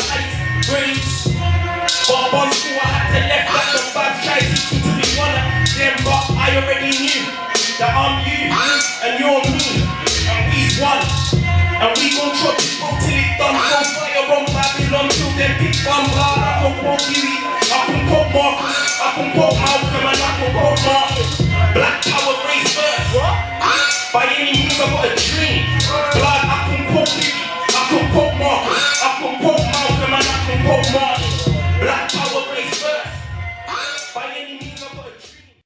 the heights, grades. But on school I had to left that the bad try to teach me one of them, but I already knew that I'm you and you're me, and we's one. And we gon' chop this book till it's done. So fire on Babylon till them big one bar. I can quote Huey, I can quote Marcus, I can quote Malcolm, and I can quote Martin. Black power race first. By any means I got a dream. Blood, I can quote Huey, I can quote Marcus, I can quote Malcolm, and I can quote Martin. Black power race first. By any means I got a dream.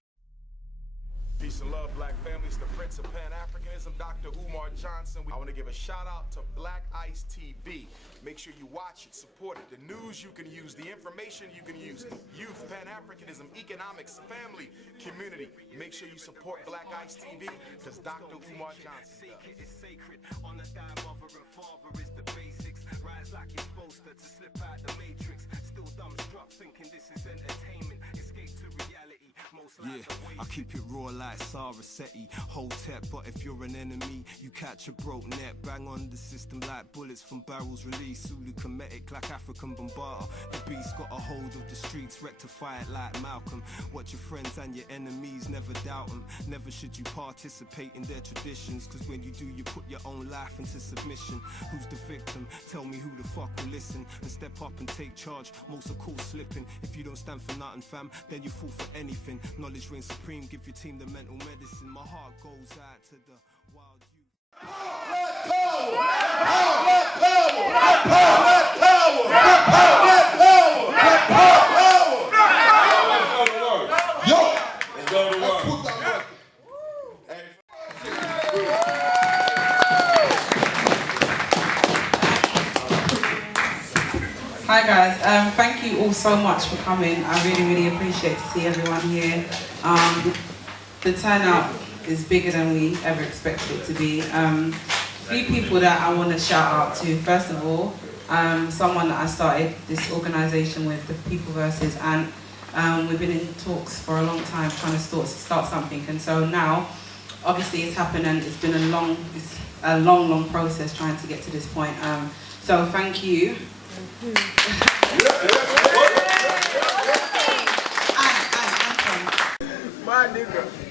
Peace and love, black families. The Prince of Pan-Africanism, Dr. Umar Johnson. I want to give a shout out to Black Ice TV. Make sure you watch it, support it. The news you can use, the information you can use. Youth, Pan-Africanism, economics, family, community. Make sure you support Black Ice TV because Dr. Umar Johnson does. Sacred. On the dime, mother and father is the basics. Rise like you're supposed to slip out the matrix. Still dumbstruck, thinking this is entertainment. Escape to reality. Yeah, I keep it raw like Seti. Hotep, but if you're an enemy, you catch a broke net. Bang on the system like bullets from barrels released. Zulu Kemetic like African Bombata. The beast got a hold of the streets, rectify it like Malcolm. Watch your friends and your enemies, never doubt them. Never should you participate in their traditions, cause when you do, you put your own life into submission. Who's the victim? Tell me who the fuck will listen and step up and take charge. Most are caught slipping. If you don't stand for nothing, fam, then you fall for anything. Knowledge reigns supreme, give your team the mental medicine. My heart goes out to the wild youth. Hi guys, thank you all so much for coming. I really appreciate to see everyone here. The turnout is bigger than we ever expected it to be. Few people that I want to shout out to. First of all, someone that I started this organisation with, the People Versus, and we've been in talks for a long time trying to start something, and so now obviously it's happened, and it's been a long process trying to get to this point. So thank you.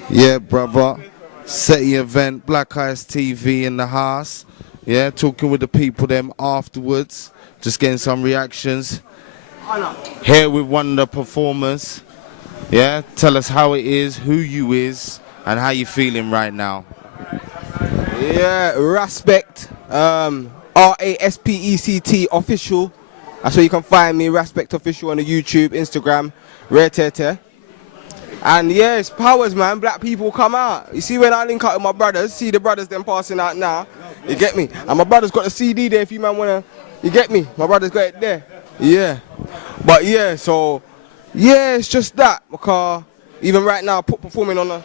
Yeah, brother. Seti event, Black Ice TV in the house. Yeah, talking with the people them afterwards. Just getting some reactions. Here with one of the performers. Yeah, tell us how it is, who you is, and how you feeling right now. Yeah, respect. RASPECT official. That's where you can find me, Respect Official on the YouTube, Instagram, Rare Tete. And yeah, it's powers, man. Black people come out. You see when I link up with my brothers, see the brothers them passing out now. You get me? And my brother's got the CD there if you man wanna, you get me? My brother's got it there. Yeah. But yeah, so, yeah, it's just that. Because even right now, performing on a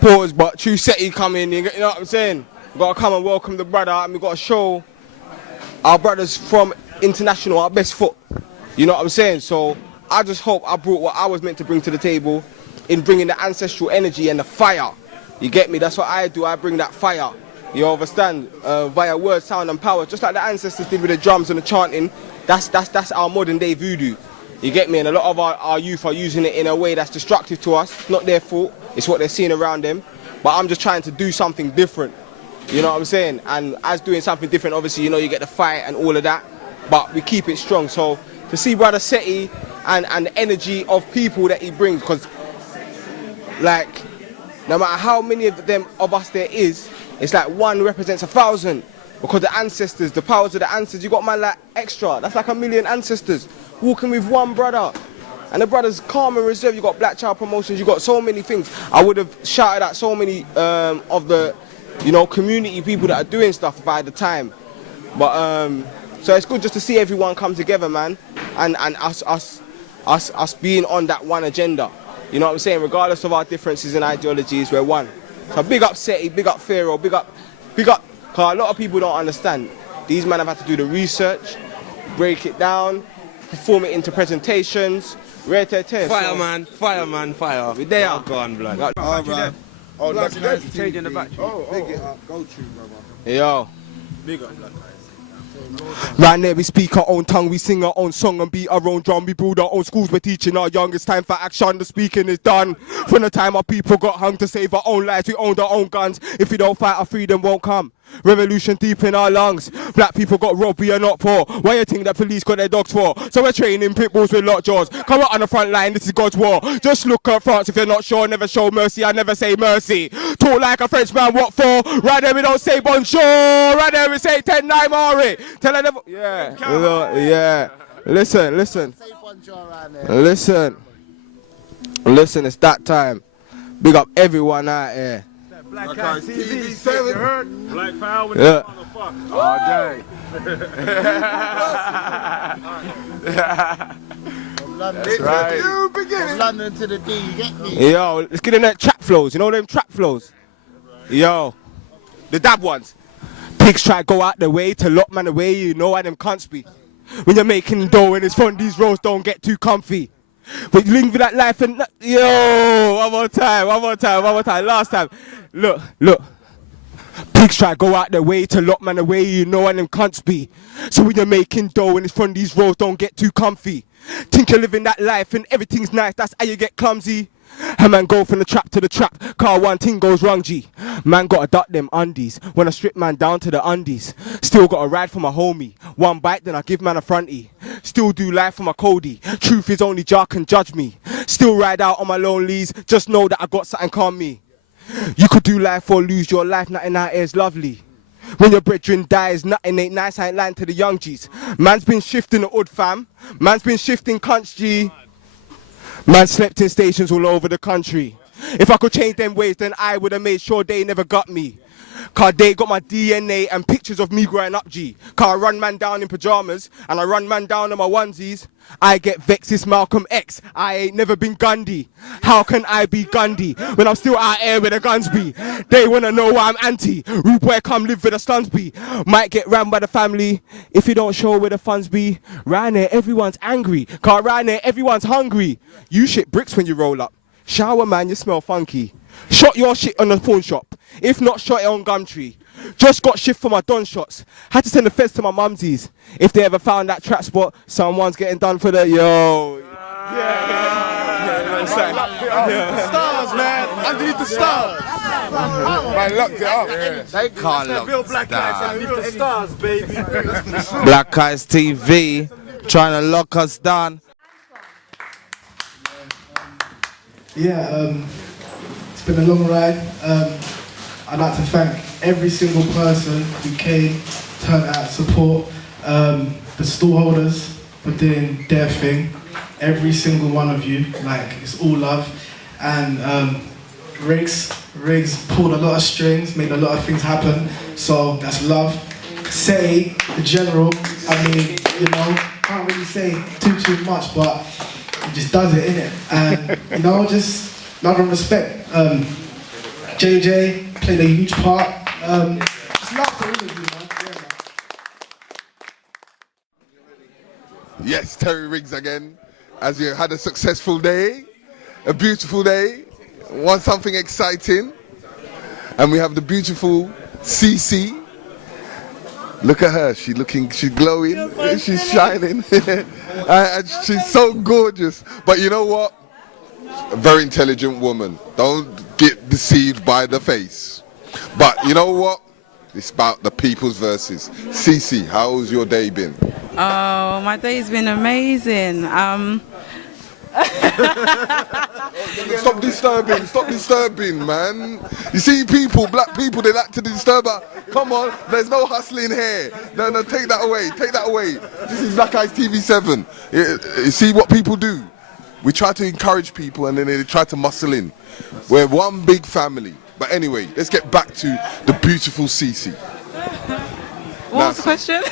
pause, but True Seti coming, you know what I'm saying? We gotta come and welcome the brother, and we gotta show our brothers from international our best foot. You know what I'm saying? So I just hope I brought what I was meant to bring to the table in bringing the ancestral energy and the fire. You get me? That's what I do. I bring that fire. You understand? Via word, sound and power. Just like the ancestors did with the drums and the chanting. That's our modern day voodoo. You get me? And a lot of our youth are using it in a way that's destructive to us. Not their fault. It's what they're seeing around them. But I'm just trying to do something different. You know what I'm saying? And as doing something different, obviously, you know, you get the fight and all of that. But we keep it strong. So to see Brother Seti and the energy of people that he brings, because like no matter how many of us there is, it's like one represents 1,000. Because the ancestors, the powers of the ancestors, you got man like extra. That's like 1,000,000 ancestors walking with one brother. And the brother's calm and reserved. You got Black Child Promotions. You got so many things. I would have shouted at so many of the, you know, community people that are doing stuff by the time. But so it's good just to see everyone come together, man, and us being on that one agenda. You know what I'm saying? Regardless of our differences and ideologies, we're one. So big up Seti, big up Pharaoh, big up, because a lot of people don't understand. These men have had to do the research, break it down, perform it into presentations. Fire, so, man, fire. We there. Oh, gone, blood. Oh, bro. Oh, that's changing the battery. Oh, big it up, go to, brother. Yo. Big up, Black Eyes. Right there we speak our own tongue, we sing our own song and beat our own drum. We build our own schools, we're teaching our young. It's time for action, the speaking is done. From the time our people got hung to save our own lives, we owned our own guns. If we don't fight, our freedom won't come. Revolution deep in our lungs. Black people got robbed, we are not poor. Why you think that police got their dogs for? So we're training pit bulls with lockjaws. Come out on the front line, this is God's war. Just look at France if you're not sure, never show mercy, I never say mercy. Talk like a Frenchman, what for? Right there we don't say bonjour, right there we say 10-9 Mari. Tell her never... Yeah. Listen. Listen, it's that time. Big up everyone out here. Black Eyes TV 7. Black Power with Yeah. motherfucker. All day. That's right. From London to the D, you get me? Yo, let's get in that trap flows. You know them trap flows? Yo, the dab ones. Pigs try to go out the way to lock man away. You know how them cunts be. When you're making dough and it's from these roads, don't get too comfy. But you live with that life and yo, one more time. Last time. Look. Pigs try to go out their way to lock man away, you know how them cunts be. So when you're making dough and it's from these roads, don't get too comfy. Think you're living that life and everything's nice, that's how you get clumsy. A man go from the trap to the trap, car one thing goes wrong, G. Man gotta duck them undies, when I strip man down to the undies. Still gotta ride for my homie, one bite then I give man a fronty. Still do life for my Cody, truth is only Jah can judge me. Still ride out on my lonelies, just know that I got something calm me. You could do life or lose your life, nothing out here is lovely. When your brethren dies, nothing ain't nice, I ain't lying to the young G's. Man's been shifting the hood fam, man's been shifting cunts G. Man slept in stations all over the country. If I could change them ways, then I would have made sure they never got me. Cause they got my DNA and pictures of me growing up, G. Cause I run man down in pajamas and I run man down in my onesies. I get vexed, it's Malcolm X. I ain't never been Gandhi. How can I be Gandhi when I'm still out here with the guns be? They wanna know why I'm anti. Rude boy come live with the stuns be. Might get ran by the family if you don't show where the funds be. Round there everyone's angry. Cause round there everyone's hungry. You shit bricks when you roll up. Shower man, you smell funky. Shot your shit on the pawn shop. If not, shot it on Gumtree. Just got shift for my don shots. Had to send the feds to my mumsies. If they ever found that trap spot, someone's getting done for the yo. Stars, man. Underneath the stars. Man, locked it up. They can't lock Build Black Eyes underneath the stars, baby. Black Eyes TV trying to lock us down. Yeah, it's been a long ride. I'd like to thank every single person who came, turned out support, the stallholders for doing their thing, every single one of you, like it's all love. And Riggs pulled a lot of strings, made a lot of things happen, so that's love. Seti, the general, I mean, you know, can't really say too much, but he just does it, innit? And, you know, just love and respect. JJ played a huge part. Just love to all of you, man. Yeah, man. Yes, Terry Riggs again. As you had a successful day, a beautiful day, want something exciting. And we have the beautiful Cece. Look at her, she's glowing, she's shining. And she's so gorgeous. But you know what? A very intelligent woman. Don't get deceived by the face. But you know what? It's about the people's verses. Cece, how's your day been? Oh, my day's been amazing. Stop disturbing, man. You see people, black people, they like to disturb her. Come on, there's no hustling here. No, take that away. This is Black Eyes TV 7. You see what people do? We try to encourage people and then they try to muscle in. We're one big family. But anyway, let's get back to the beautiful Cece. What was the question?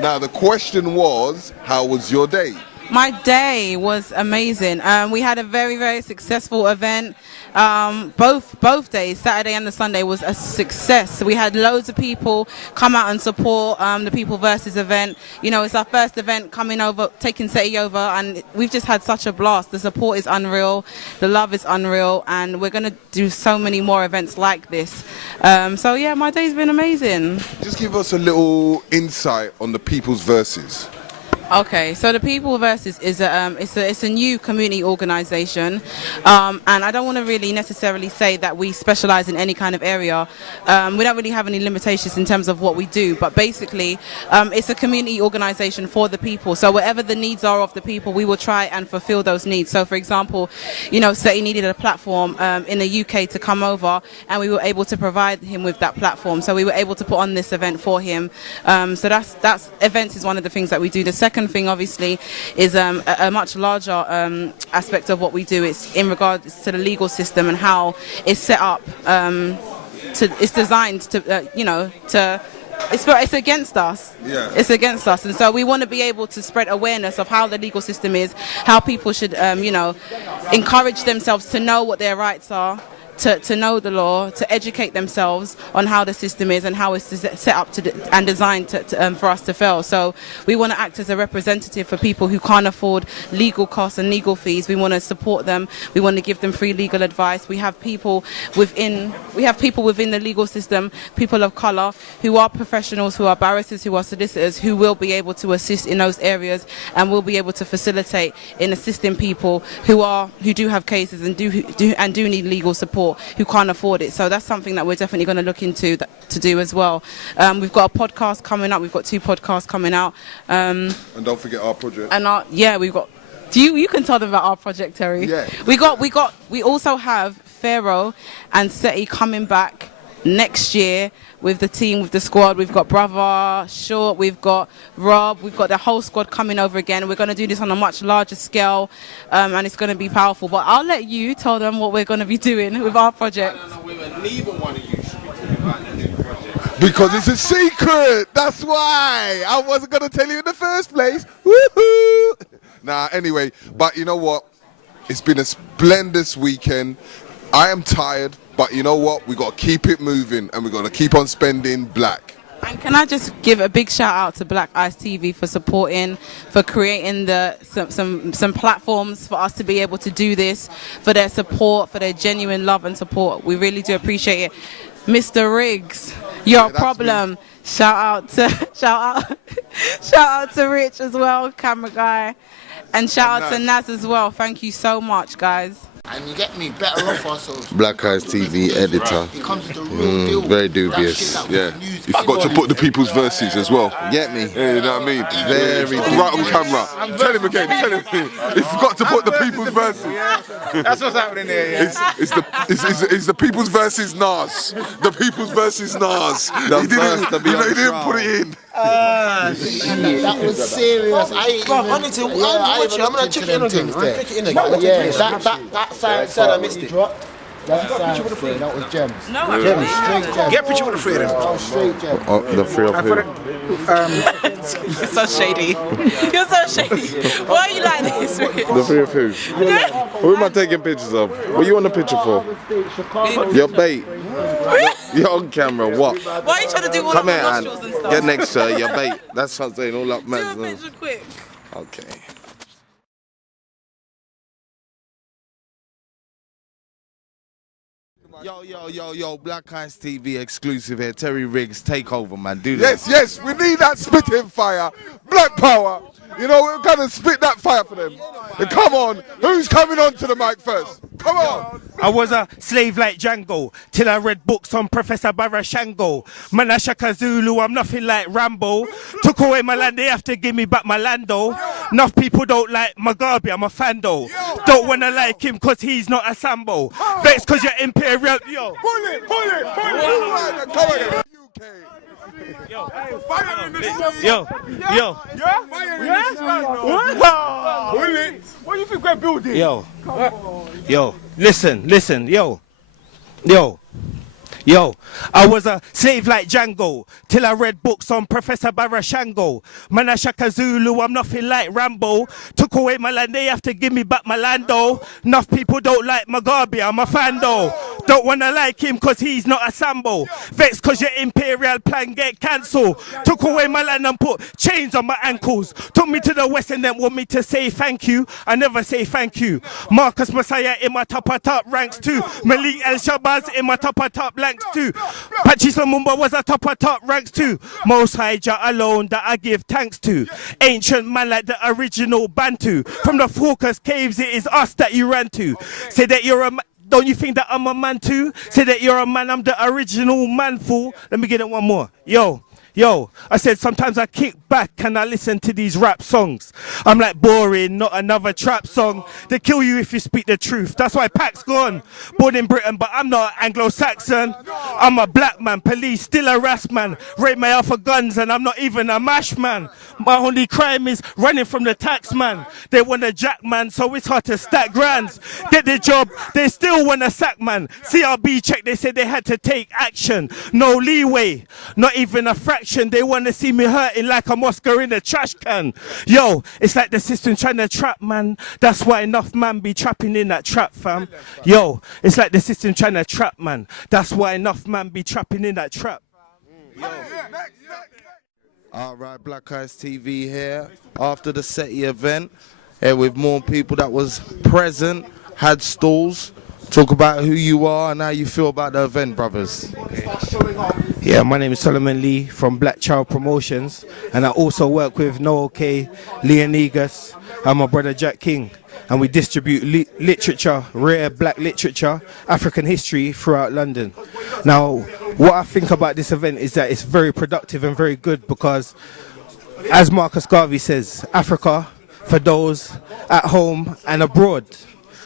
Now, the question was, how was your day? My day was amazing. We had a very, very successful event. Both days, Saturday and the Sunday, was a success. We had loads of people come out and support the People Versus event. You know, it's our first event coming over, taking Seti over, and we've just had such a blast. The support is unreal, the love is unreal, and we're going to do so many more events like this. So yeah, my day's been amazing. Just give us a little insight on the People's Verses. Okay, so the People Versus is it's a new community organisation, and I don't want to really necessarily say that we specialise in any kind of area. We don't really have any limitations in terms of what we do, but basically it's a community organisation for the people. So whatever the needs are of the people, we will try and fulfil those needs. So for example, you know, Seti needed a platform in the UK to come over, and we were able to provide him with that platform. So we were able to put on this event for him. So that's events is one of the things that we do. The second thing, obviously, is a much larger aspect of what we do. It's in regards to the legal system and how it's set up. It's designed to, you know, to. It's against us. Yeah. It's against us, and so we want to be able to spread awareness of how the legal system is, how people should, you know, encourage themselves to know what their rights are. To know the law, to educate themselves on how the system is and how it's set up and designed for us to fail. So we want to act as a representative for people who can't afford legal costs and legal fees. We want to support them. We want to give them free legal advice. We have people within the legal system, people of colour, who are professionals, who are barristers, who are solicitors, who will be able to assist in those areas and will be able to facilitate in assisting people who do have cases and do need legal support, who can't afford it. So that's something that we're definitely going to look into to do as well. We've got a podcast coming up. We've got 2 podcasts coming out. And don't forget our project. And we've got. You can tell them about our project, Terry. Yeah. We also have Pharaoh and Seti coming back next year with the team, with the squad. We've got Brother Short, we've got Rob, we've got the whole squad coming over again. We're going to do this on a much larger scale, and it's going to be powerful. But I'll let you tell them what we're going to be doing with our project. Neither one of you should be talking about the new project. Because it's a secret. That's why I wasn't going to tell you in the first place. Woohoo! Nah, anyway, but you know what? It's been a splendid weekend. I am tired, but you know what? We got to keep it moving, and we're going to keep on spending black. And can I just give a big shout out to Black Ice TV for supporting, for creating some platforms for us to be able to do this, for their support, for their genuine love and support. We really do appreciate it. Mr. Riggs, you're a problem. Shout out to Rich as well, camera guy, and shout out to Naz as well. Thank you so much, guys. And you get me, better off ourselves. Black Eyes TV editor. It comes with the real deal. Very dubious. Yeah. You forgot to put the People's Verses as well. Get me? Yeah, you know what I mean? Very right on camera. Tell him again. Tell him. You forgot to put the People's Verses. That's what's happening here. Yeah. It's the People's Verses Nas. The People's Verses Nas. He didn't put it in. That was serious. I'm gonna check it in things there. Yeah, that science said I missed it. That was gems. No, gems, straight gems. Get a picture with the 3 of them. Oh, straight gems. Oh, the 3 of who? You're so shady. You're so shady. Why are you like this? The 3 of who? Who am I taking pictures of? What are you on the picture for? Your bait. You're on camera, what? Why are you trying to do all Come of here, the and nostrils and stuff? get next to her, your bait. That's what I'm saying, all up, man. Do a picture quick. Okay. Yo, Black Eyes TV exclusive here. Terry Riggs, take over, man. Do that. Yes, we need that spitting fire. Black power. You know, we're going to spit that fire for them. And come on, who's coming on to the mic first? Come on. I was a slave like Django till I read books on Professor Barashango. Manashaka Zulu, I'm nothing like Rambo. Took away my land, they have to give me back my lando. Enough people don't like Mugabe, I'm a fan though. Don't wanna like him cause he's not a Sambo. Vex cause you're imperial. Yo. Pull it. Come on. Yo. What do you think we're building? Yo. Listen. Yo. Yo, I was a slave like Django till I read books on Professor Barashango. Man, I Shaka Zulu, I'm nothing like Rambo. Took away my land, they have to give me back my lando. Enough people don't like Mugabe, I'm a fan though. Don't wanna like him cause he's not a Sambo. Vexed cause your imperial plan get cancelled. Took away my land and put chains on my ankles. Took me to the west and then want me to say thank you. I never say thank you. Marcus Messiah in my top ranks too. Malik El Shabazz in my top ranks too. Patrice Lumumba was a top ranks too. Most High Jah alone that I give thanks to. Ancient man like the original Bantu. From the Focus Caves it is us that you ran to. Say that you're a don't you think that I'm a man too? Say that you're a man, I'm the original man fool. Let me get it one more. Yo, I said sometimes I kick back and I listen to these rap songs. I'm like boring, not another trap song. They kill you if you speak the truth. That's why Pac's gone. Born in Britain, but I'm not Anglo-Saxon. I'm a black man, police still harass man. Rape my out for guns and I'm not even a mash man. My only crime is running from the tax man. They want a jack man, so it's hard to stack grands. Get the job, they still want a sack man. CRB check, they said they had to take action. No leeway, not even a fraction. They want to see me hurting like I'm Oscar in a trash can. Yo, it's like the system trying to trap man. That's why enough man be trapping in that trap, fam. Yo, it's like the system trying to trap man. That's why enough man be trapping in that trap. All right, Black Eyes TV here after the Seti event, here with more people that was present, had stalls. Talk about who you are and how you feel about the event, brothers. Yeah, my name is Solomon Lee from Black Child Promotions, and I also work with Noel K, Leonidas, and my brother Jack King, and we distribute literature, rare black literature, African history throughout London. Now, what I think about this event is that it's very productive and very good because, as Marcus Garvey says, Africa for those at home and abroad.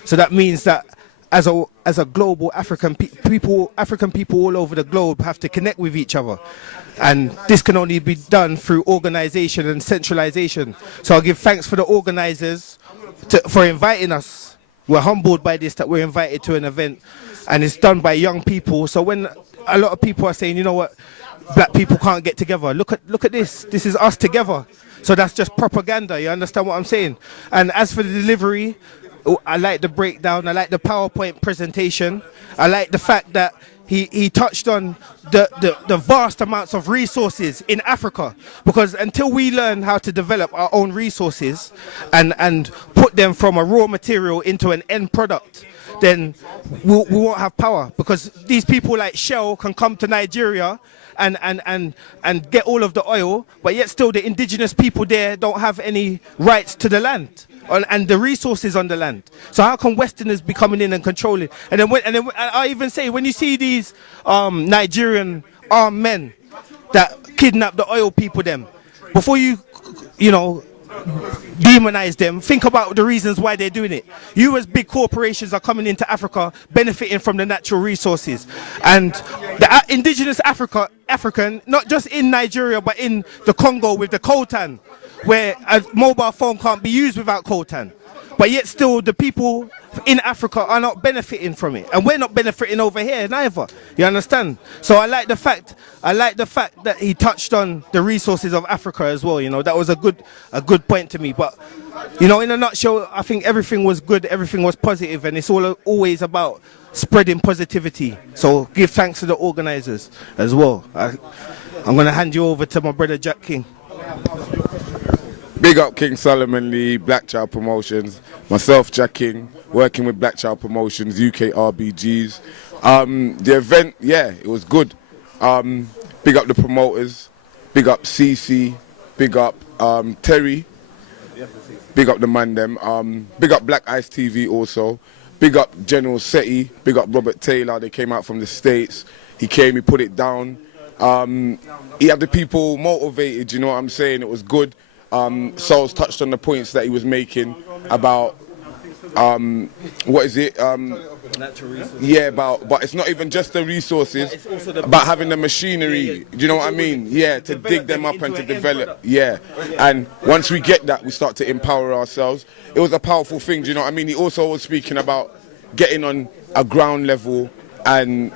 So that means that as a global African people all over the globe have to connect with each other, and this can only be done through organization and centralization. So I'll give thanks for the organizers for inviting us. We're humbled by this, that we're invited to an event, and it's done by young people. So when a lot of people are saying, you know what, black people can't get together, look at this is us together. So that's just propaganda, you understand what I'm saying? And as for the delivery, I like the breakdown, I like the PowerPoint presentation, I like the fact that he touched on the vast amounts of resources in Africa, because until we learn how to develop our own resources and put them from a raw material into an end product, then we won't have power, because these people like Shell can come to Nigeria and get all of the oil, but yet still the indigenous people there don't have any rights to the land and the resources on the land. So how can Westerners be coming in and controlling? And then I even say, when you see these Nigerian armed men that kidnap the oil people, them, before you demonize them, think about the reasons why they're doing it. You as big corporations are coming into Africa benefiting from the natural resources, and the indigenous African, not just in Nigeria but in the Congo with the coltan, where a mobile phone can't be used without coltan, but yet still the people in Africa are not benefiting from it, and we're not benefiting over here neither. You understand? So I like the fact that he touched on the resources of Africa as well. You know, that was a good point to me. But in a nutshell, I think everything was good, everything was positive, and it's always about spreading positivity. So give thanks to the organizers as well. I'm gonna hand you over to my brother Jack King. Big up King Solomon Lee, Black Child Promotions, myself Jack King, working with Black Child Promotions, UK RBGs. The event, yeah, it was good. Big up the promoters, big up CC, big up Terry, big up the man them, big up Black Ice TV also, big up General Seti, big up Robert Taylor. They came out from the States, he came, he put it down. He had the people motivated, you know what I'm saying, it was good. Souls touched on the points that he was making about what is it? Yeah, but it's not even just the resources, it's also about having the machinery. Do you know what I mean? Yeah, to dig them up and to develop. Yeah, and once we get that, we start to empower ourselves. It was a powerful thing. Do you know what I mean? He also was speaking about getting on a ground level and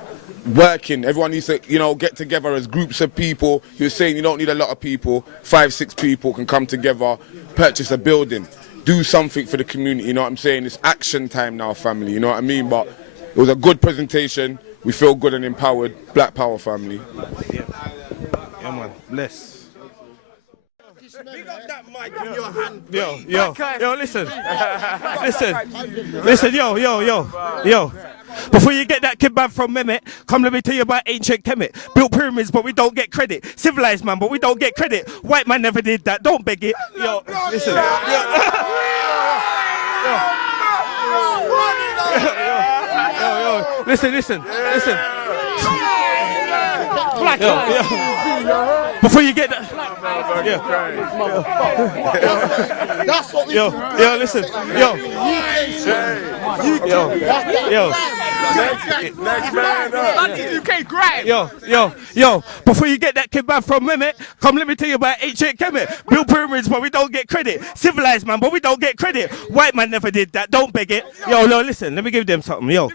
working. Everyone needs to, get together as groups of people. He was saying you don't need a lot of people. 5, 6 people can come together, purchase a building, do something for the community. You know what I'm saying? It's action time now, family. You know what I mean? But it was a good presentation. We feel good and empowered. Black Power, family. Yeah, man. Bless. Big up that mic in your hand. Yo, listen, yo. Before you get that kebab from Mehmet, come let me tell you about ancient Kemet. Built pyramids, but we don't get credit. Civilized man, but we don't get credit. White man never did that. Don't beg it. Yo, listen. Yo, listen. Before you get that, That's what we listen, Next man up. Before you get that kebab from Mehmet, come let me tell you about ancient Kemet. Built pyramids, but we don't get credit. Civilized man, but we don't get credit. White man never did that. Don't beg it. Yo, listen, let me give them something. Yo.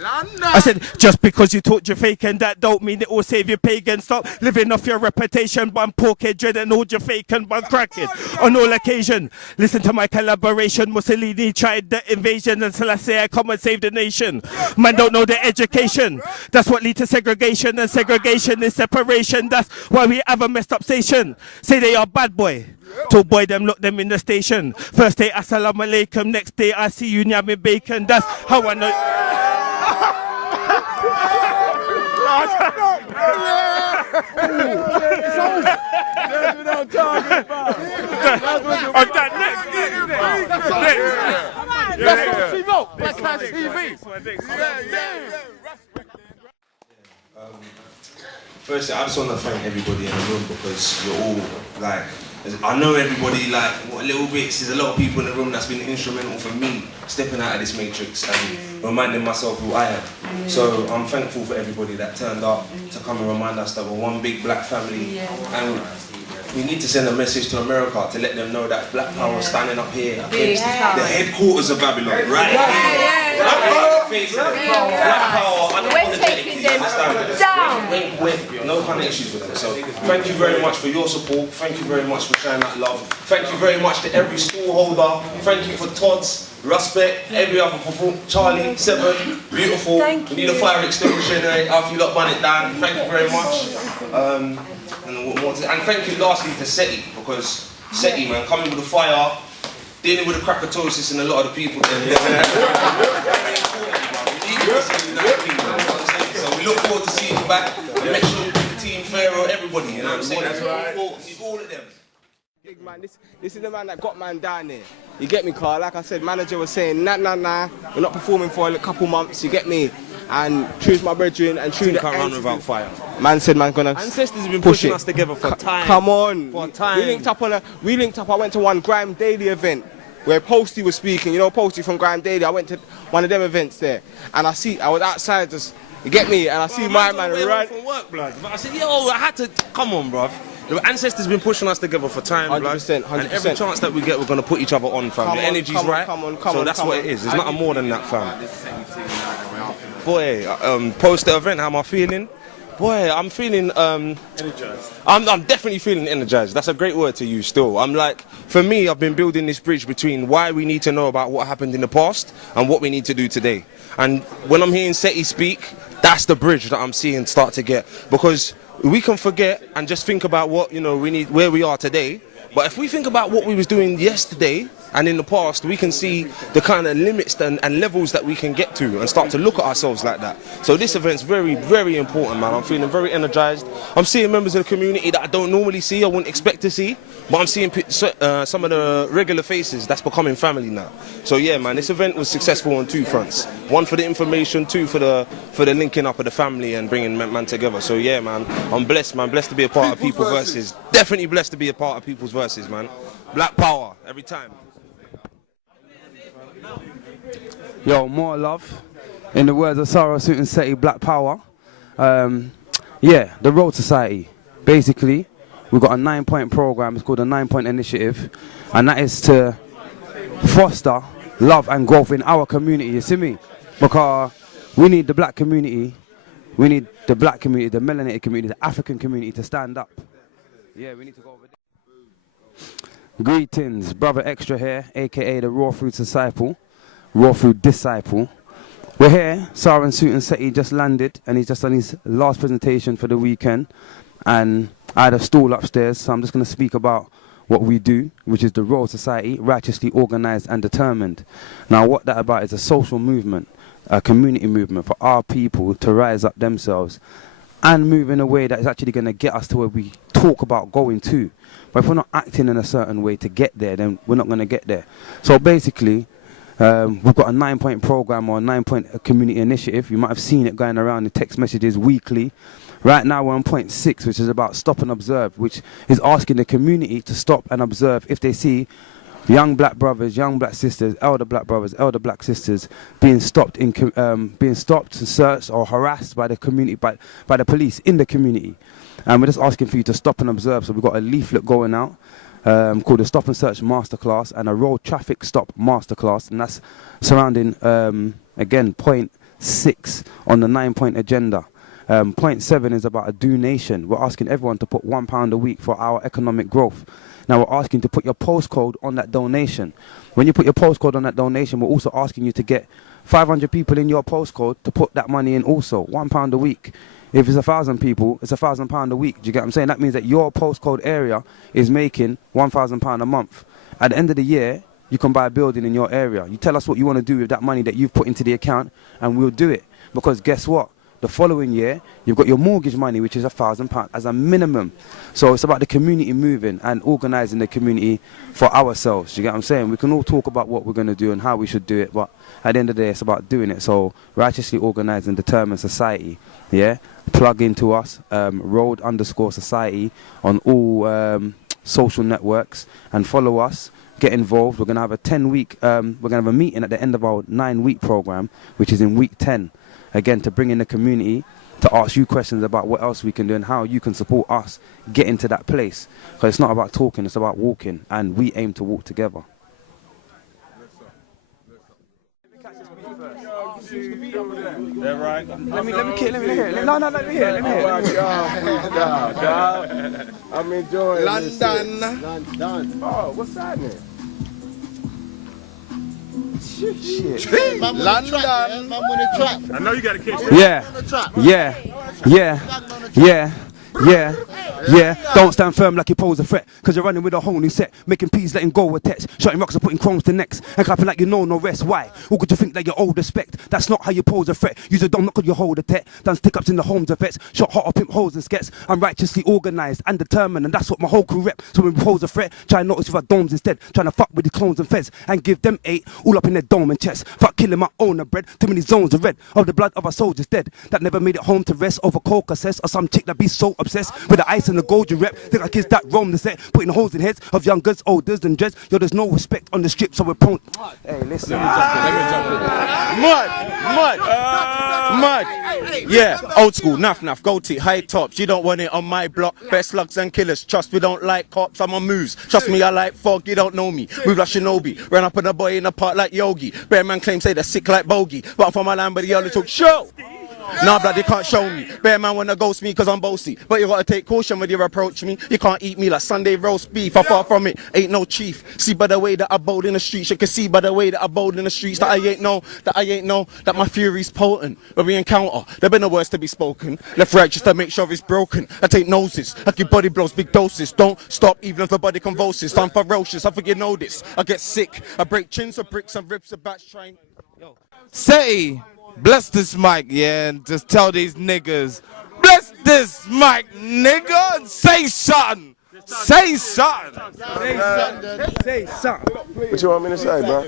I said, just because you talk Jamaican, that don't mean it will save you pagan. Stop living off your reputation, bun porkhead, dread and all Jamaican, bun cracking on all occasion. Listen to my collaboration. Mussolini tried the invasion and Selassie I come and save the nation. Man don't know the education. That's what lead to segregation, and segregation is separation. That's why we have a messed up station. Say they are bad boy. Till boy them look them in the station. First day assalamu alaikum, next day I see you nyamming bacon. That's how I know. Firstly, I just want to thank everybody in the room because you're all like, I know everybody like what little bits. There's a lot of people in the room that's been instrumental for me stepping out of this matrix and reminding myself who I am. So I'm thankful for everybody that turned up to come and remind us that we're one big black family, and we need to send a message to America to let them know that Black Power is standing up here against the headquarters of Babylon, right here. Black Power, we're taking them down. No kind of issues with them. So thank you very much for your support. Thank you very much for sharing that love. Thank you very much to every stall holder. Thank you for Todd's, Ruspect, every other performer, Charlie, Seven, beautiful. We need a fire extinguisher after you lot burn it down. Thank you very much. And thank you lastly to Seti, because Seti, man, coming with the fire, dealing with the crackatosis and a lot of the people there. So we look forward to seeing you back. And make sure you bring the team, Pharaoh, everybody, you know what I'm saying? That's right. All of them. Big man, this is the man that got man down there. You get me, Carl? Like I said, manager was saying, nah, we're not performing for a couple months, you get me? And choose my brethren and choose the can't run without fire. Man said man gonna Ancestors have been push pushing it. us together for time. Come on. For time. We linked up, I went to one Grime Daily event where Posty was speaking, you know Posty from Grime Daily. I went to one of them events there and I was outside just, you get me? And I see my man run from work, blood. But I said, yo, I had to, come on, bruv. The ancestors been pushing us together for time, 100%, 100%. And every chance that we get, we're going to put each other on, fam. The energy's right. So that's what it is. There's nothing more than that, fam. Boy, post the event, how am I feeling? Boy, I'm feeling, energized. I'm definitely feeling energized. That's a great word to use still. I'm like, for me, I've been building this bridge between why we need to know about what happened in the past and what we need to do today. And when I'm hearing Seti speak, that's the bridge that I'm seeing start to get. Because we can forget and just think about what, you know, we need, where we are today. But if we think about what we was doing yesterday and in the past, we can see the kind of limits and levels that we can get to and start to look at ourselves like that. So this event's very, very important, man. I'm feeling very energized. I'm seeing members of the community that I don't normally see, I wouldn't expect to see. But I'm seeing some of the regular faces that's becoming family now. So yeah, man, this event was successful on two fronts. One for the information, two for the linking up of the family and bringing man together. So yeah, man, I'm blessed, man. Blessed to be a part of People's Verses. Definitely blessed to be a part of People's Verses, man. Black Power, every time. Yo, more love. In the words of Sarah Suit and Seti, Black Power. Yeah, the Road Society. Basically, we've got a 9-point program. It's called a 9-point initiative. And that is to foster love and growth in our community, you see me? Because we need the black community, we need the black community, the melanated community, the African community to stand up. Yeah, we need to go over there. Greetings, Brother Extra here, aka the Raw Food Disciple. Raw Food Disciple. We're here, Saran Suit and Seti just landed and he's just done his last presentation for the weekend. And I had a stall upstairs, so I'm just going to speak about what we do, which is the Royal Society, righteously organised and determined. Now what that about is a social movement, a community movement for our people to rise up themselves and move in a way that is actually going to get us to where we talk about going to. But if we're not acting in a certain way to get there, then we're not going to get there. So basically, we've got a 9-point program or a 9-point community initiative. You might have seen it going around in text messages weekly. Right now we're on point 6, which is about stop and observe, which is asking the community to stop and observe if they see young black brothers, young black sisters, elder black brothers, elder black sisters being stopped, searched or harassed by the community, by the police in the community. And we're just asking for you to stop and observe. So we've got a leaflet going out called the Stop and Search Masterclass and a Road Traffic Stop Masterclass, and that's surrounding, again, point 6 on the 9-point agenda. Point 7 is about a donation. We're asking everyone to put £1 a week for our economic growth. Now we're asking to put your postcode on that donation. When you put your postcode on that donation, we're also asking you to get 500 people in your postcode to put that money in also, £1 a week. If it's 1,000 people, it's £1,000 a week. Do you get what I'm saying? That means that your postcode area is making £1,000 a month. At the end of the year, you can buy a building in your area. You tell us what you want to do with that money that you've put into the account, and we'll do it. Because guess what? The following year, you've got your mortgage money, which is £1,000 as a minimum. So it's about the community moving and organising the community for ourselves. You get what I'm saying? We can all talk about what we're going to do and how we should do it, but at the end of the day, it's about doing it. So righteously organised and determined society, yeah? Plug into us, road_society on all social networks and follow us. Get involved. We're going to have a 10-week, we're going to have a meeting at the end of our 9-week program, which is in week 10. Again, to bring in the community, to ask you questions about what else we can do and how you can support us get into that place. Because it's not about talking, it's about walking, and we aim to walk together. Yeah, right. Let me hear it. No, let me hear it. I'm enjoying London. London. Oh, what's happening? Shit. London. I know you got to catch that. Yeah. Don't stand firm like you pose a threat, cause you're running with a whole new set, making peas, letting go with text, shutting rocks and putting chromes to necks, and clapping like you know no rest. Why? Or could you think that you're old respect? That's not how you pose a threat. Use a dumb, not could you hold a tech. Done stick-ups in the homes of vets, shot hot up pimp holes and skets. I'm righteously organised and determined, and that's what my whole crew rep. So when we pose a threat, try and notice with our domes instead, trying to fuck with the clones and feds, and give them 8 all up in their dome and chest. Fuck killing my owner bread, too many zones of red, of the blood of our soldiers dead, that never made it home to rest over coke assess, or some chick that be so obsessed with the ice and the gold you rep. Think like kids that roam the set, putting holes in heads of youngers, olders and dreads. Yo, there's no respect on the strip, so we're prone. Hey, listen. Mud. Yeah, old school, naff, gold teeth, high tops. You don't want it on my block. Best slugs and killers. Trust we don't like cops, I'm on moves. Trust me, I like fog, you don't know me. Move like Shinobi. Ran up on a boy in the park like Yogi. Bear man claims say they're sick like Bogey. But I'm from my land, but the other talk show. Nah, blood, you can't show me. Bear man wanna ghost me cause I'm bossy. But you gotta take caution when you approach me. You can't eat me like Sunday roast beef. I'm far from it, ain't no chief. See by the way that I bold in the streets. You can see by the way that I bold in the streets that I ain't know that my fury's potent. When we encounter, there been no words to be spoken. Left right just to make sure it's broken. I take noses, I give body blows, big doses. Don't stop even if the body convulses. I'm ferocious, I think you know this. I get sick, I break chins of bricks and rips of bats trying. Seti, bless this mic, yeah, and just tell these niggas, bless this mic, nigga, and say something. Say something. Say something. What you want me to say, bro?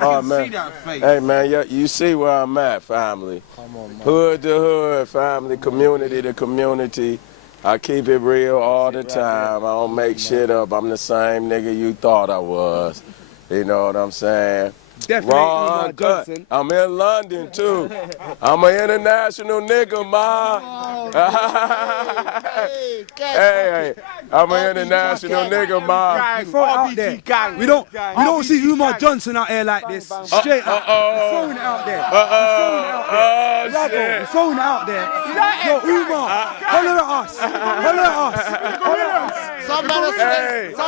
Oh, man. Hey, man, you see where I'm at, family. Hood to hood, family, community to community. I keep it real all the time. I don't make shit up. I'm the same nigga you thought I was. You know what I'm saying? Definitely Ron Umar Cut. Johnson. I'm in London too. I'm an international nigga, ma. Hey, I'm an international nigga, ma. Throw it out there. We don't see Umar Johnson out here like this. Straight up. We're throwing it out there. We're throwing it out there. Yo, Umar, holler at us. Holler at us. Some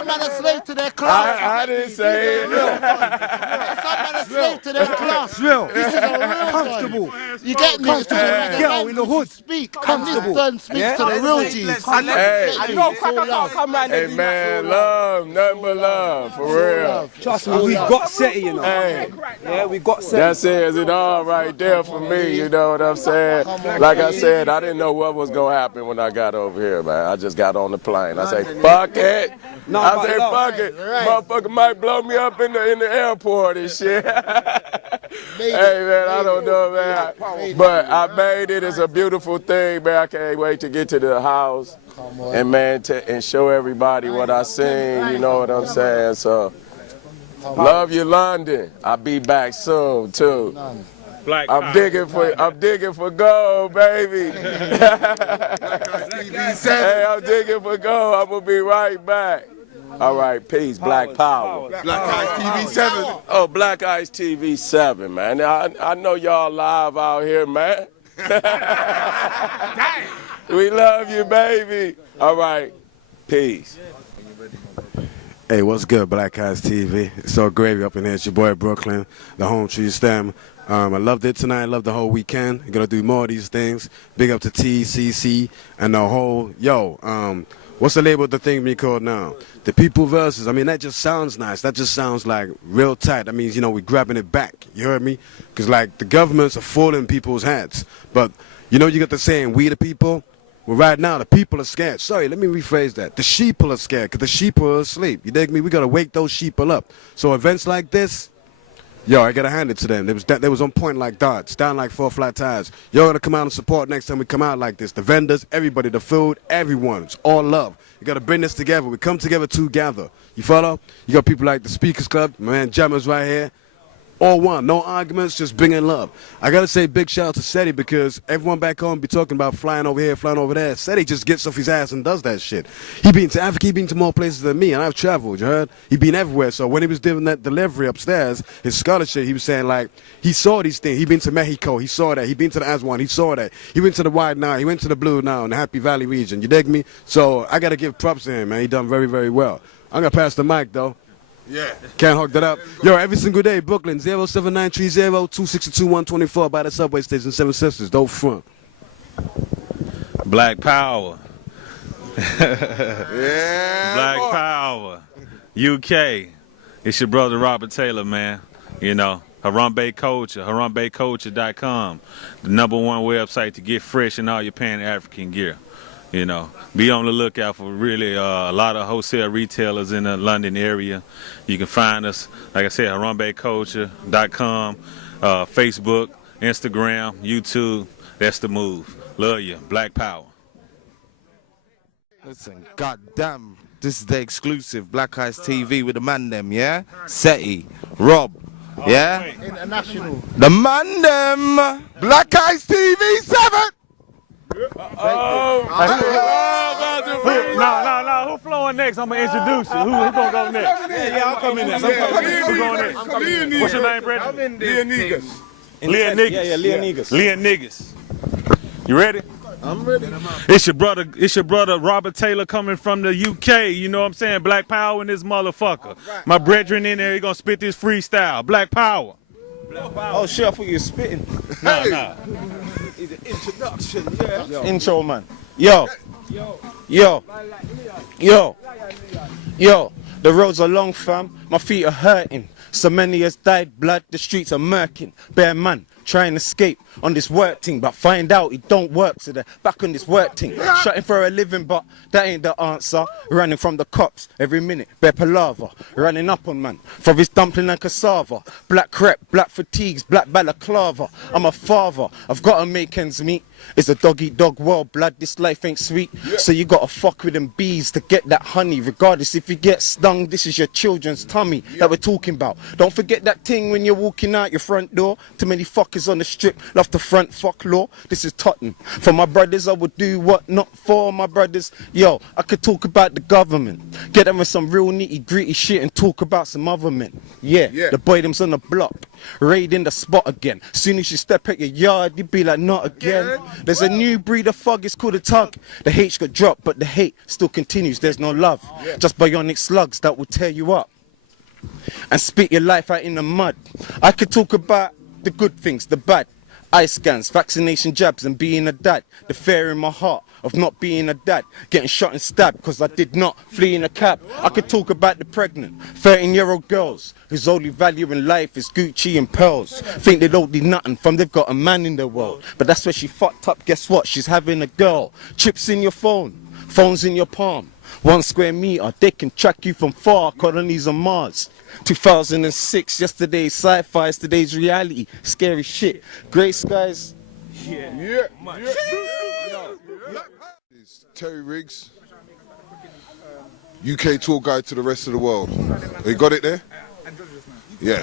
man are slave to their class. I didn't say it. Some man are slave to their class. Real. This is a real Comfortable. one. You get me? Girl in the hood. Speak. Comfortable. This speaks to the real G's. Hey, man, love, nothing but love, for real. Trust me, we got Seti, you know. Hey. Yeah, we got Seti. That says it all right there for me, you know what I'm saying? Like I said, I didn't know what was going to happen when I got over here, man. I just got on the plane. I say, fuck it. I say, fuck it. Motherfucker might blow me up in the airport and shit. Hey, man, I don't know, man. But I made it. It's a beautiful thing, man. I can't wait to get to the house and, man, and show everybody what I seen, you know what I'm saying? So, love you, London. I'll be back soon, too. I'm digging for gold, baby. Hey, I'm digging for gold. I'm gonna be right back. All right, peace. Black Power. Black Eyes TV 7. Oh, Black Eyes TV 7, man. I know y'all live out here, man. We love you, baby. All right, peace. Hey, what's good, Black Eyes TV? It's so gravy up in here. It's your boy Brooklyn, the home tree stem. I loved it tonight. I loved the whole weekend. I'm gonna do more of these things. Big up to TCC and the whole what's the label of the thing being called now? The People Versus. I mean, that just sounds nice. That just sounds like real tight. That means, you know, we're grabbing it back. You heard me? Because, like, the governments are falling in people's hands. But, you know, you got the saying, we the people. Well, right now, the people are scared. Sorry, let me rephrase that. The sheeple are scared because the sheep are asleep. You dig me? We got to wake those sheeple up. So events like this, yo, I got to hand it to them. They was on point like darts, down like 4 flat tires. Y'all got to come out and support next time we come out like this. The vendors, everybody, the food, everyone. It's all love. You got to bring this together. We come together together. You follow? You got people like the Speakers Club, my man Jammers right here. All one, no arguments, just bringing love. I gotta say big shout out to Seti because everyone back home be talking about flying over here, flying over there. Seti just gets off his ass and does that shit. He been to Africa, he been to more places than me, and I've traveled, you heard? He been everywhere, so when he was doing that delivery upstairs, his scholarship, he was saying like, he saw these things. He been to Mexico, he saw that. He been to the Aswan, he saw that. He went to the White Nile, he went to the Blue Nile in the Happy Valley region, you dig me? So I gotta give props to him, man. He done very, very well. I'm gonna pass the mic though. Yeah. Can't hog that up. Yo, every single day, Brooklyn, 07930-262-124 by the subway station, Seven Sisters, don't front. Black Power. Yeah. Black Power. UK. It's your brother Robert Taylor, man. You know, Harambe Culture, HarambeCulture.com. The #1 website to get fresh in all your Pan-African gear. You know, be on the lookout for really a lot of wholesale retailers in the London area. You can find us, like I said, HarambeCulture.com, Facebook, Instagram, YouTube. That's the move. Love you. Black Power. Listen, goddamn, this is the exclusive Black Eyes TV with the man them, yeah? Seti, Rob, yeah? International. The man them, Black Eyes TV 7. No. Who flowing next? I'm gonna introduce you. Who gonna go next? Yeah, I'll come in next. Who going next? What's your name, Brendan? Leah Negus. Leah Negus. Yeah, Leah Negus. Leah Negus. You ready? I'm ready. It's your brother Robert Taylor coming from the UK. You know what I'm saying? Black Power in this motherfucker. My brethren in there, he gonna spit this freestyle. Black Power. Oh shit, I thought you were spitting. Nah. Introduction, yeah. Intro, man. Yo. The roads are long, fam. My feet are hurting. So many has died, blood. The streets are murking. Bare man, try and escape on this work thing, but find out it don't work, so they're back on this work thing. Shutting for a living, but that ain't the answer. Running from the cops every minute, bare palaver. Running up on man for his dumpling and cassava. Black crepe, black fatigues, black balaclava. I'm a father, I've got to make ends meet. It's a dog-eat-dog world, blood, this life ain't sweet. So you gotta fuck with them bees to get that honey. Regardless if you get stung, this is your children's tummy that we're talking about. Don't forget that thing when you're walking out your front door. Too many fuckers on the strip, love the front fuck law. This is Tottenham. For my brothers, I would do what not for my brothers. Yo, I could talk about the government, get them with some real nitty-gritty shit and talk about some other men. Yeah, the boy them's on the block, raiding the spot again. Soon as you step at your yard, you be like, not again. There's a new breed of thug, it's called a tug. The H got dropped, but the hate still continues. There's no love, just bionic slugs that will tear you up and spit your life out in the mud. I could talk about the good things, the bad. Eye scans, vaccination jabs and being a dad. The fear in my heart of not being a dad. Getting shot and stabbed because I did not flee in a cab. I could talk about the pregnant 13-year-old girls whose only value in life is Gucci and pearls. Think they don't need nothing from they've got a man in their world. But that's where she fucked up, guess what? She's having a girl. Chips in your phone, phones in your palm. 1 square meter, they can track you from far. Colonies on Mars. 2006, yesterday's sci-fi, is today's reality. Scary shit. Grey skies. It's Terry Riggs, UK tour guide to the rest of the world. You got it there? Yeah,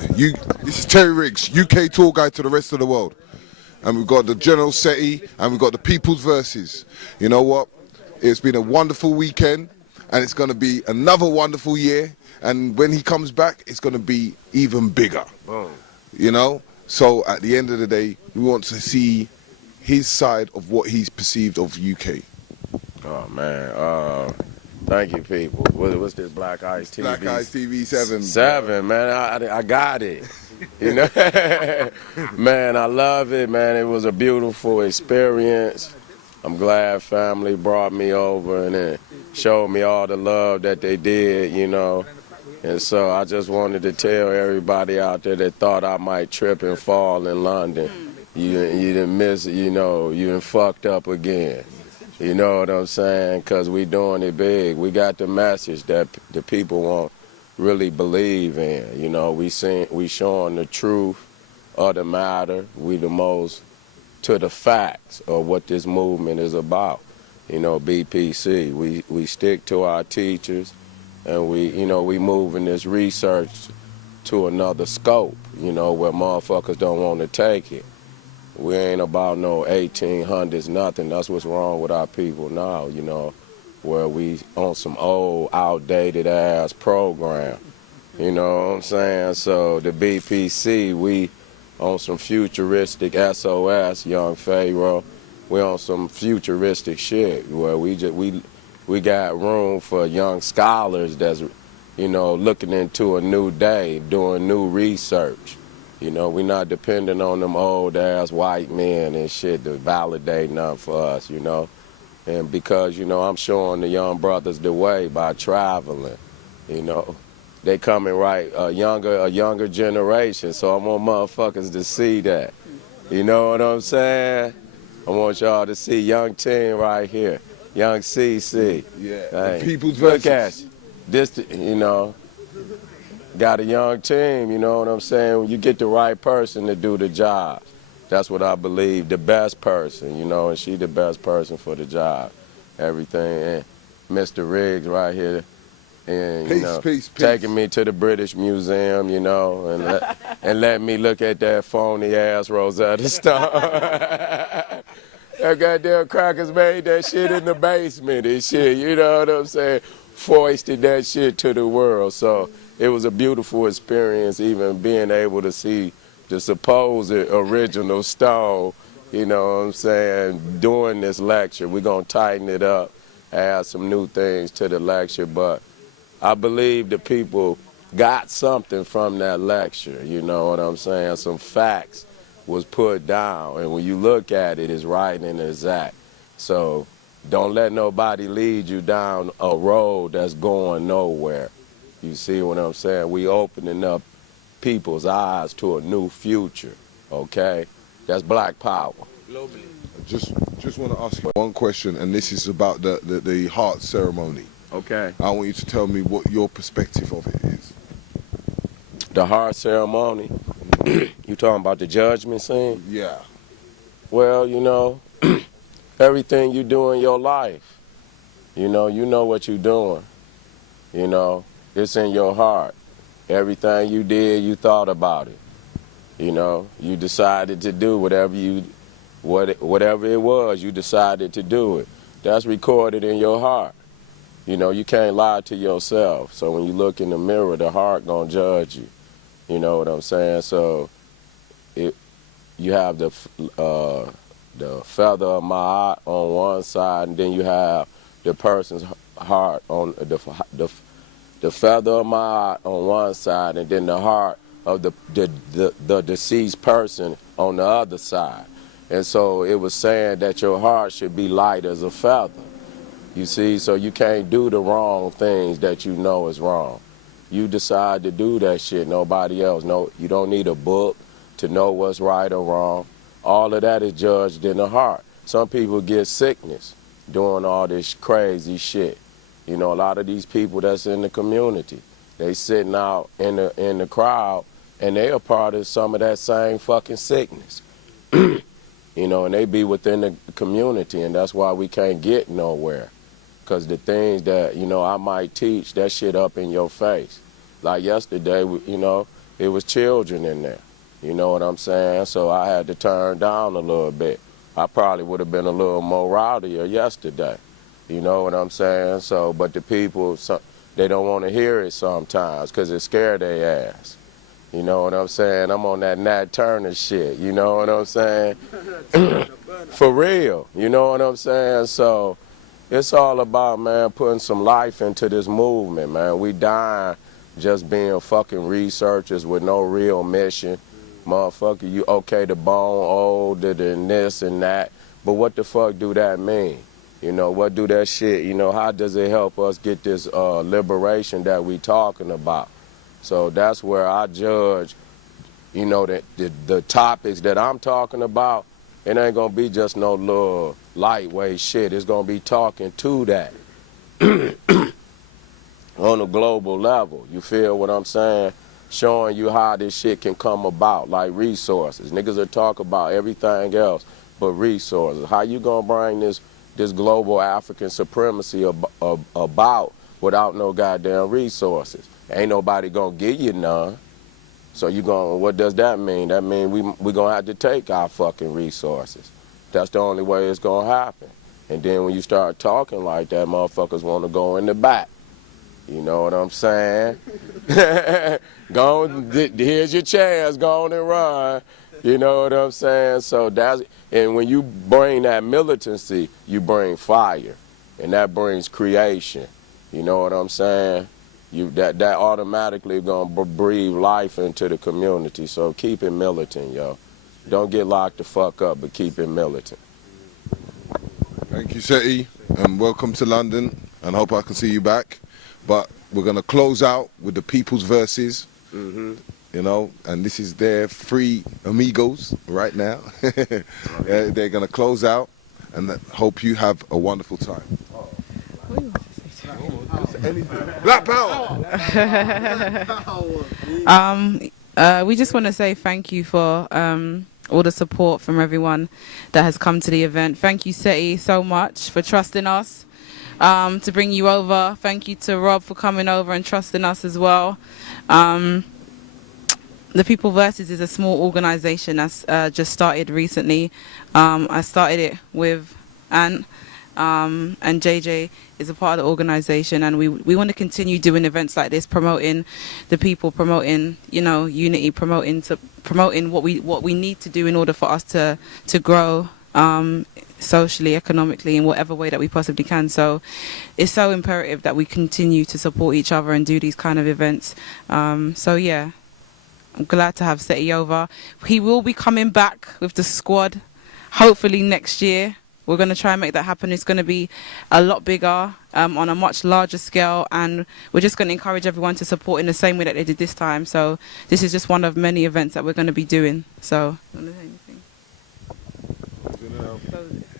this is Terry Riggs, UK tour guide to the rest of the world. And we've got the General Seti and we've got the People's Verses. You know what? It's been a wonderful weekend and it's going to be another wonderful year. And when he comes back, it's going to be even bigger. Boom. You know? So at the end of the day, we want to see his side of what he's perceived of UK. Oh, man. Thank you, people. What's this Black Ice TV? Black Ice TV 7. 7, man. I got it. You know? Man, I love it, man. It was a beautiful experience. I'm glad family brought me over and then showed me all the love that they did, you know. And so I just wanted to tell everybody out there that thought I might trip and fall in London, you didn't miss it, you know, you done fucked up again. You know what I'm saying? Because we doing it big. We got the message that the people won't really believe in. You know, we showing the truth of the matter. We the most to the facts of what this movement is about. You know, BPC. We stick to our teachers. And we moving this research to another scope, you know, where motherfuckers don't want to take it. We ain't about no 1800s, nothing. That's what's wrong with our people now, you know, where we on some old, outdated ass program. You know what I'm saying? So the BPC, we on some futuristic SOS, Young Pharaoh. We on some futuristic shit where we got room for young scholars that's, you know, looking into a new day, doing new research. You know, we're not depending on them old-ass white men and shit to validate nothing for us, you know. And because, you know, I'm showing the young brothers the way by traveling, you know. They coming right, a younger generation, so I want motherfuckers to see that. You know what I'm saying? I want y'all to see young team right here. Young CC. Yeah, hey, People's look Verses. at you. This, you know, got a young team, you know what I'm saying? When you get the right person to do the job, that's what I believe, the best person, you know, and she the best person for the job. Everything, and Mr. Riggs right here, and, you know, taking me to the British Museum, you know, and let me look at that phony-ass Rosetta Stone. That goddamn crackers made that shit in the basement and shit, you know what I'm saying? Foisted that shit to the world. So it was a beautiful experience even being able to see the supposed original stone, you know what I'm saying, doing this lecture. We're going to tighten it up, add some new things to the lecture, but I believe the people got something from that lecture, you know what I'm saying, some facts was put down, and when you look at it, it's right and exact. So don't let nobody lead you down a road that's going nowhere. You see what I'm saying? We opening up people's eyes to a new future, okay? That's black power. Globally. Just want to ask you one question, and this is about the heart ceremony. Okay. I want you to tell me what your perspective of it is. The heart ceremony? You talking about the judgment scene? Yeah. Well, you know, everything you do in your life, you know what you're doing. You know, it's in your heart. Everything you did, you thought about it. You know, you decided to do whatever it was, you decided to do it. That's recorded in your heart. You know, you can't lie to yourself. So when you look in the mirror, the heart gonna judge you. You know what I'm saying? So you have the feather of my eye on one side, and then you have the person's heart on the feather of my eye on one side, and then the heart of the deceased person on the other side. And so it was saying that your heart should be light as a feather. You see, so you can't do the wrong things that you know is wrong. You decide to do that shit, nobody else. No, you don't need a book to know what's right or wrong. All of that is judged in the heart. Some people get sickness doing all this crazy shit. You know, a lot of these people that's in the community, they sitting out in the crowd, and they are part of some of that same fucking sickness. You know, and they be within the community, and that's why we can't get nowhere. Because the things that, you know, I might teach, that shit up in your face. Like yesterday, you know, it was children in there. You know what I'm saying? So I had to turn down a little bit. I probably would have been a little more rowdier yesterday. You know what I'm saying? So, but the people, they don't want to hear it sometimes because it scared their ass. You know what I'm saying? I'm on that Nat Turner shit, you know what I'm saying? For real, you know what I'm saying? So it's all about, man, putting some life into this movement, man. We dying just being fucking researchers with no real mission. Motherfucker, you okay to bone older than this and that, but what the fuck do that mean? You know, what do that shit, you know, how does it help us get this liberation that we talking about? So that's where I judge, you know, the topics that I'm talking about. It ain't gonna be just no little lightweight shit. It's gonna be talking to that on a global level. You feel what I'm saying? Showing you how this shit can come about, like resources. Niggas will talk about everything else but resources. How you gonna bring this global African supremacy about without no goddamn resources? Ain't nobody gonna give you none. So what does that mean? That mean we gonna have to take our fucking resources. That's the only way it's gonna happen. And then when you start talking like that, motherfuckers wanna go in the back. You know what I'm saying? Here's your chance, go on and run. You know what I'm saying? So and when you bring that militancy, you bring fire. And that brings creation. You know what I'm saying? That automatically gonna breathe life into the community. So keep it militant, yo. Don't get locked the fuck up, but keep it militant. Thank you, Seti, and welcome to London, and hope I can see you back. But we're gonna close out with the People's Verses, you know, and this is their free amigos right now. They're gonna close out, and hope you have a wonderful time. Black Power. We just want to say thank you for all the support from everyone that has come to the event. Thank you, Seti, so much for trusting us to bring you over. Thank you to Rob for coming over and trusting us as well. The People Versus is a small organisation that's just started recently. I started it with Ant. And JJ is a part of the organisation, and we want to continue doing events like this, promoting the people, promoting, you know, unity, promoting what we need to do in order for us to grow socially, economically, in whatever way that we possibly can. So it's so imperative that we continue to support each other and do these kind of events. So yeah, I'm glad to have Seti over. He will be coming back with the squad, hopefully next year. We're going to try and make that happen. It's going to be a lot bigger, on a much larger scale, and we're just going to encourage everyone to support in the same way that they did this time. So this is just one of many events that we're going to be doing. So, you want to say anything?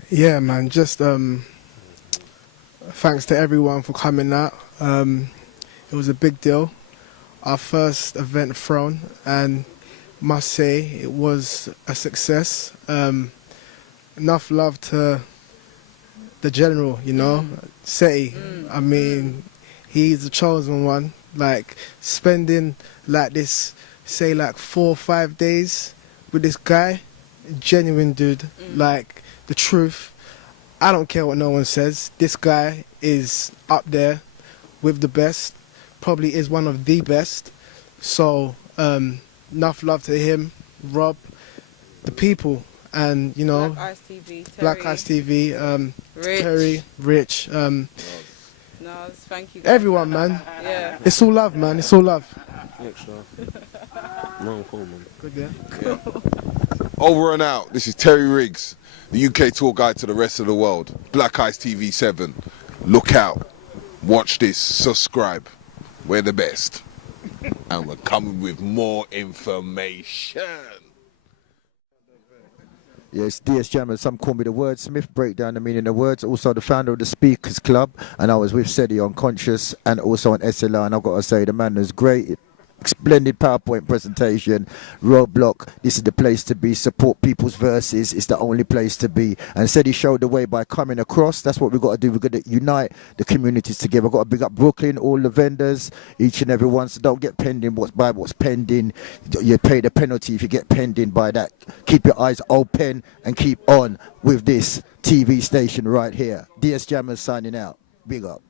Yeah, man. Just thanks to everyone for coming out. It was a big deal. Our first event thrown, and must say it was a success. Enough love to the general, you know, Seti. I mean, he's the chosen one. Like spending like this, say like 4 or 5 days with this guy, genuine dude. Like the truth. I don't care what no one says. This guy is up there with the best. Probably is one of the best. So enough love to him, Rob, the people, and you know, Black Ice TV, Rich. Terry, Rich, Nas, thank you guys. everyone, man. Yeah. It's all love, man. It's all love. Good, yeah? Over and out. This is Terry Riggs, the UK tour guide to the rest of the world. Black Ice TV 7. Look out. Watch this. Subscribe. We're the best. And we're coming with more information. Yes, DS Jammer, some call me the wordsmith, break down the meaning of words. Also the founder of the Speakers Club, and I was with Seti on Conscious and also on SLR, and I've got to say the man is great. Splendid PowerPoint presentation. Roadblock, this is the place to be. Support people's verses. It's the only place to be. And said he showed the way by coming across. That's what we've got to do. We've got to unite the communities together. We've got to big up Brooklyn, all the vendors, each and every one. So don't get pending by what's pending. You pay the penalty if you get pending by that. Keep your eyes open and keep on with this TV station right here. DS Jammers signing out. Big up.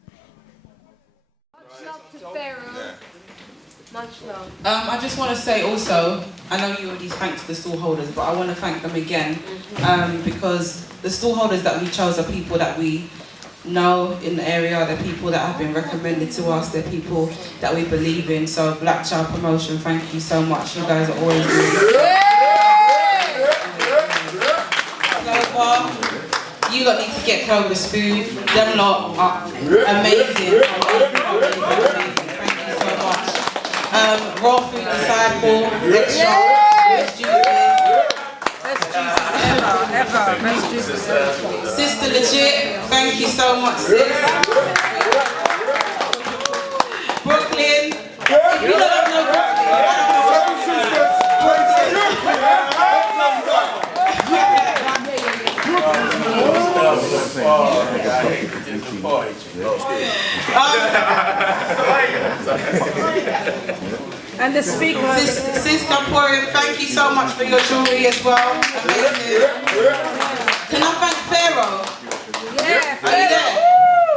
Much love. I just want to say also, I know you already thanked the stall holders, but I want to thank them again because the stall holders that we chose are people that we know in the area, they're people that have been recommended to us, they're people that we believe in. So Black Child Promotion, thank you so much. You guys are always doing Clover, you lot need to get Clover's food. Them lot are amazing. Raw Food Disciple, extra, best juices. Sister Legit, thank you so much, sis. Brooklyn, if you don't know Brooklyn, I And the speaker. Sister Emporium, thank you so much for your jewelry as well. Amazing. Can I thank Pharaoh? Yeah, are you there?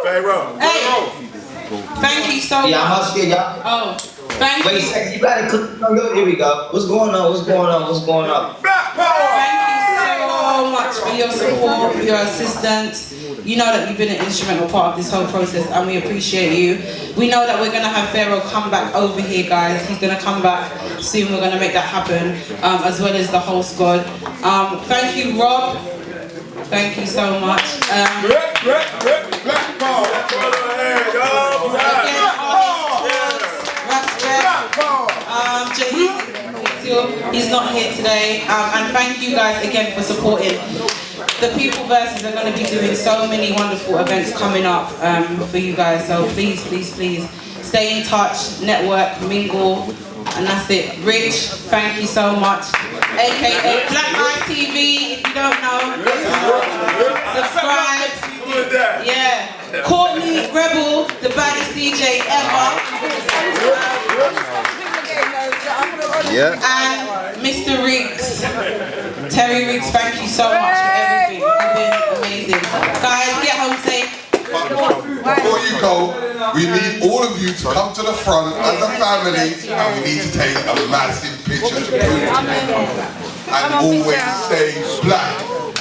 Pharaoh. Hey. Thank you so much. Yeah, I'm upstairs, y'all. Oh, thank you. Wait, you gotta click. Here we go. What's going on? What's going on? What's going on? Thank you so much for your support, for your assistance. You know that you've been an instrumental part of this whole process and we appreciate you. We know that we're going to have Pharaoh come back over here, guys. He's going to come back soon. We're going to make that happen, as well as the whole squad. Thank you, Rob. Thank you so much. He's not here today. And thank you guys again for supporting. The People Versus are going to be doing so many wonderful events coming up for you guys. So please, please, please stay in touch, network, mingle, and that's it. Rich, thank you so much. AKA Black Ice TV, if you don't know, subscribe. Yeah. Courtney Rebel, the baddest DJ ever. Yeah. And Mr. Riggs, Terry Riggs, thank you so much for everything. You've been amazing. Guys, get home safe. Before you go, we need all of you to come to the front as a family and we need to take a massive picture to prove it. And always stay black.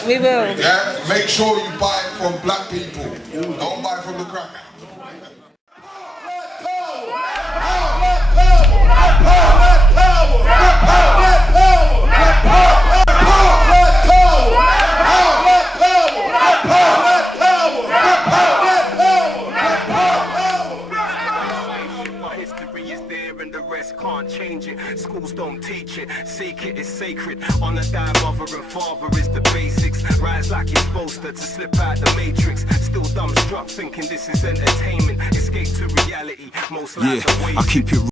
We will. Yeah? Make sure you buy it from black people. Don't buy from the cracker. History is there and the rest can't change it. Schools don't teach it. Sake it is sacred. On a dime, mother and father is the basics. Rise like you're supposed to slip out the matrix. Still dumbstruck, thinking this is entertainment. Escape to reality. Most lives are I keep it